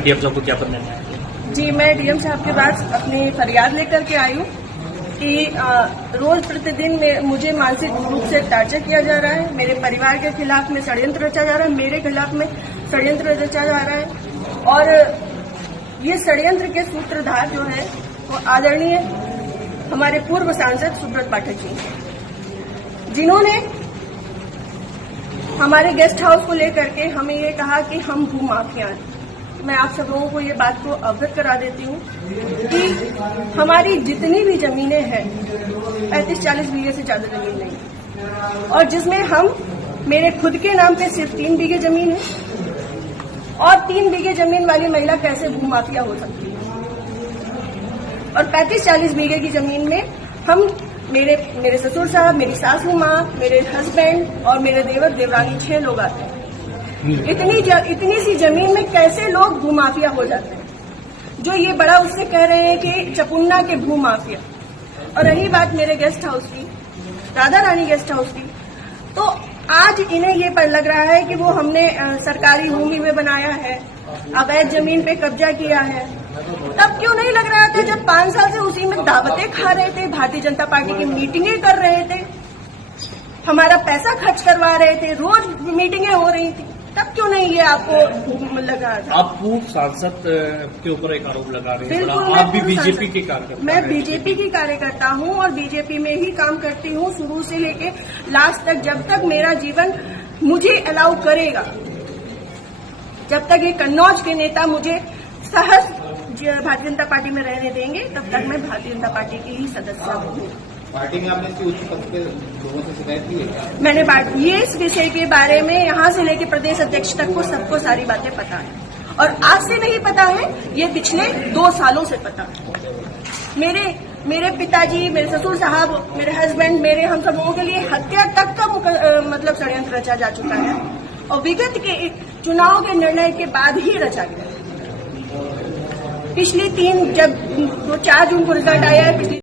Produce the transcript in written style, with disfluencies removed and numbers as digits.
DM साहब को क्या पता है? जी, मैं डीएम साहब के पास अपनी फरियाद लेकर के आई हूँ कि रोज प्रतिदिन मुझे मानसिक रूप से टार्चर किया जा रहा है। मेरे परिवार के खिलाफ में षड्यंत्र रचा जा रहा है, मेरे खिलाफ में षड्यंत्र रचा जा रहा है। और ये षड्यंत्र के सूत्रधार जो है वो आदरणीय हमारे पूर्व सांसद सुब्रत पाठक जी, जिन्होंने हमारे गेस्ट हाउस को लेकर के हमें ये कहा कि हम भूमाफिया हैं। मैं आप सब लोगों को ये बात को अवगत करा देती हूँ कि हमारी जितनी भी जमीनें हैं 35-40 बीघे से ज्यादा जमीन नहीं, और जिसमें हम मेरे खुद के नाम पे सिर्फ 3 बीघे जमीन है। और 3 बीघे जमीन वाली महिला कैसे भूमाफिया हो सकती है? और 35-40 बीघे की जमीन में हम मेरे ससुर साहब, मेरी सासू माँ, मेरे हस्बैंड और मेरे देवर देवरानी 6 लोग आते हैं। इतनी सी जमीन में कैसे लोग भूमाफिया हो जाते हैं? जो ये बड़ा उससे कह रहे हैं कि चपुन्ना के भूमाफिया। और रही बात मेरे गेस्ट हाउस की, राधा रानी गेस्ट हाउस की, तो आज इन्हें ये पर लग रहा है कि वो हमने सरकारी भूमि में बनाया है, अवैध जमीन पे कब्जा किया है। तब क्यों नहीं लग रहा था जब 5 साल से उसी में दावतें खा रहे थे, भारतीय जनता पार्टी की मीटिंगें कर रहे थे, हमारा पैसा खर्च करवा रहे थे, रोज मीटिंगें हो रही थी, तब क्यों नहीं ये आपको लगा था? आप पूर्व सांसद के ऊपर एक आरोप लगा रहे हैं। बिल्कुल, आप भी बीजेपी के कार्यकर्ता? मैं बीजेपी की कार्यकर्ता हूँ और बीजेपी में ही काम करती हूँ शुरू से लेके लास्ट तक। जब तक मेरा जीवन मुझे अलाउ करेगा, जब तक ये कन्नौज के नेता मुझे सहज भारतीय जनता पार्टी में रहने देंगे, तब तक मैं भारतीय जनता पार्टी की ही सदस्य हूँ। पार्टी में आपने इसकी उच्च पद के लोगों से शिकायत की है? मैंने ये इस विषय के बारे में यहाँ से लेके प्रदेश अध्यक्ष तक को सबको सारी बातें पता है, और आज से नहीं पता है, ये पिछले 2 सालों से पता है। मेरे पिताजी, मेरे ससुर साहब, मेरे हस्बैंड, हम सब लोगों के लिए हत्या तक का मतलब षड्यंत्र रचा जा चुका है, और विगत के चुनाव के निर्णय के बाद ही रचा गया। पिछली 4 जून को रिजल्ट आया है,